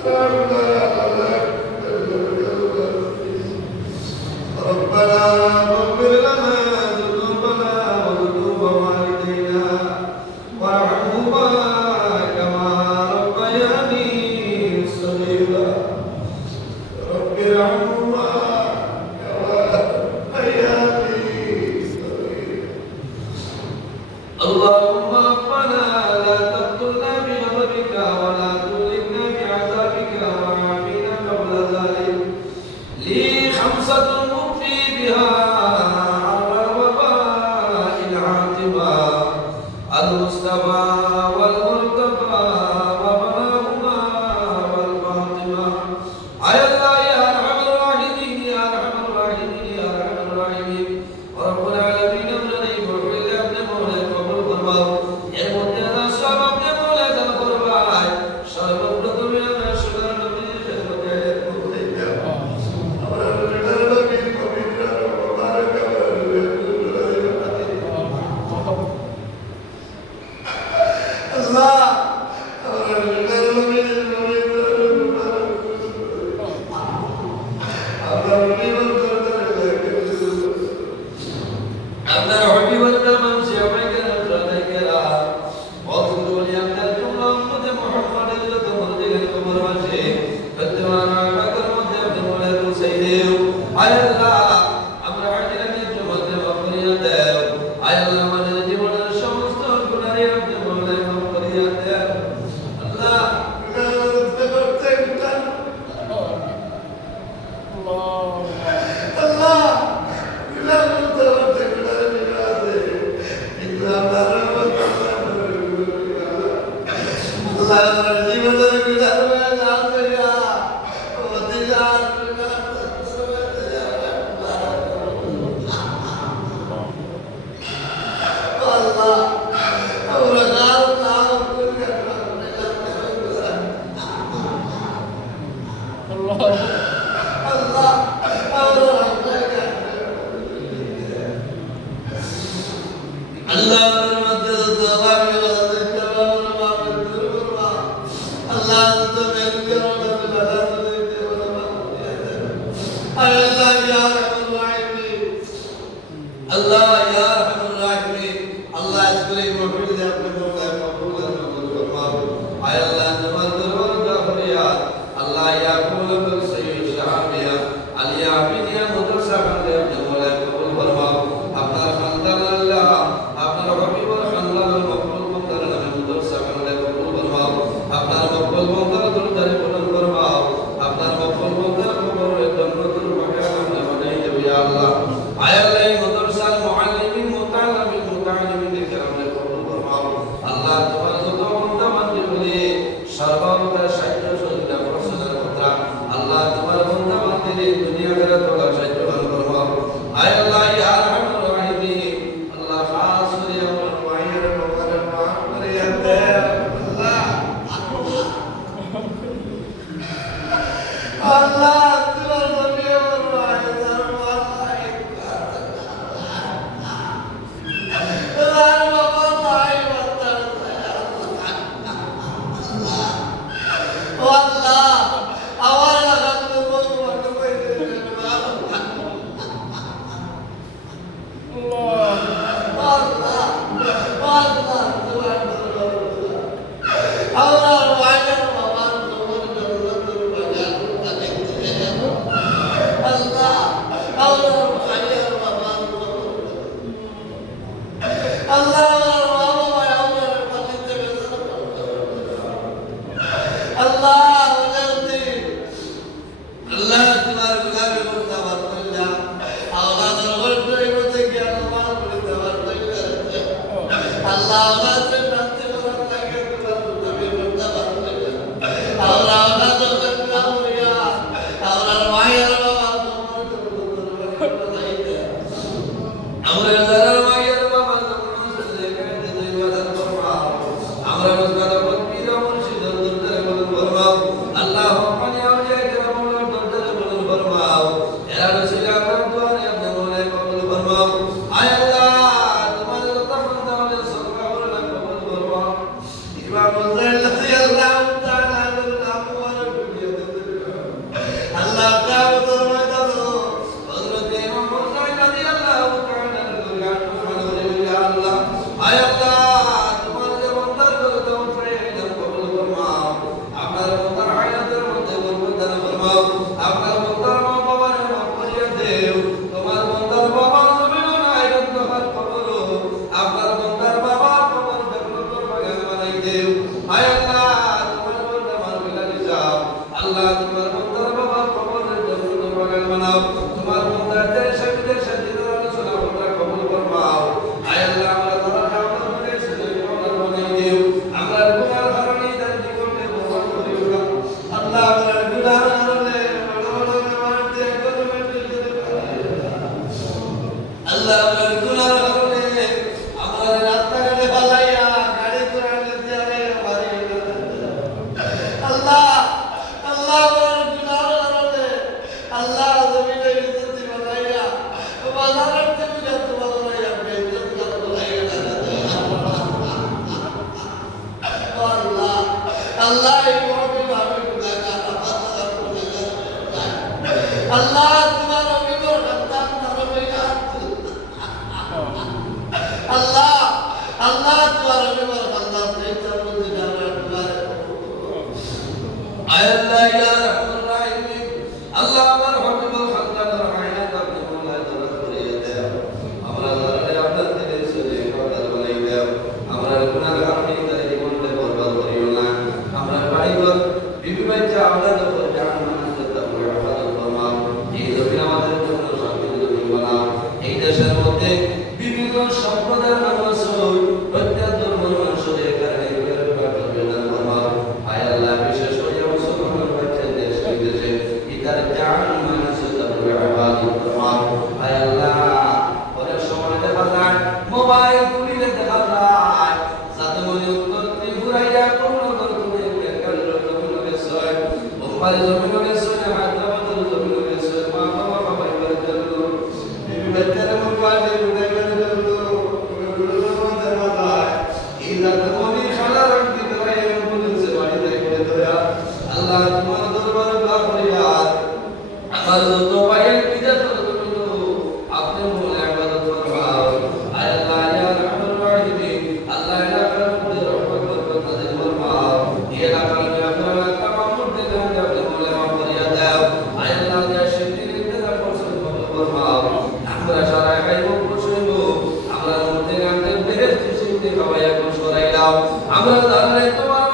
Allah আল্লাহ এই ভাবে আল্লাহ তোমার অভিভাবক সন্তান আল্লাহ আল্লাহ তোমার অভিভাবক সন্তান আল্লাহ ইয়া রাহমানুর রাহিম আল্লাহ আমার অভিভাবক সন্তানের হায়াত আপনি মোলায় দরদ করিয়ে দেন আমরা যারা আপনার থেকে চলে কথা বলে দেন আমরা গুনাহগার হয়ে তাই জীবনকে বরবাদ করিও না আমরা ভাইগণ বিবি বাচ্চা আওলাদ উপর জাহান্নাম থেকে হেফাজত ফরমাও এই জমিন আমাদের জন্য শান্তির জমিন বানাও এই দেশের মধ্যে বিভিন্ন সম্প্রদায়ের মানুষ প্রত্যেক মানুষের কারণে ফরমাও আয় আল্লাহ বিশেষ করে মুসলমান বাচ্চা দেশ বিদেশে ইতার জাহান্নাম থেকে হেফাজত ফরমাও আয় আল্লাহ অনেক সময় দেখা যায় মোবাইল খুলে দেখা যায় সাথে মনে উত্তর ত্রিপুরাইয়া কোন করতে একবার জমিন গেছে মুম্বাই জমিন গেছে হায়দ্রাবাদের জমিন গেছে মা বাবা সবাই করে দিল বিবি বাচ্চারা মোবাইল উড়ে গেল আল্লাহ তোমার দরবারে দোয়া করি আমার যত ভাইয়ের বিজাত আপনি মনে ইবাদত ফরমাও আয় আল্লাহ ইয়া রাহমানুর রাহিম আল্লাহ এলাকার মধ্যে রহমত বরকত নাযিল ফরমাও এই এলাকার আপনারা तमाम মুদ্দে গানকে আপনি মনে মাফ করিয়া দাও আয় আল্লাহ ইয়া শিরকির ইন্তজাম করছেন ফরমাও আমরা সারা গায়ব বসইব আমরা মুদ্দে গানকে বেহেশত শিরকি খাওয়াইয়া খুশ করাই দাও আমরা জানলে তোমার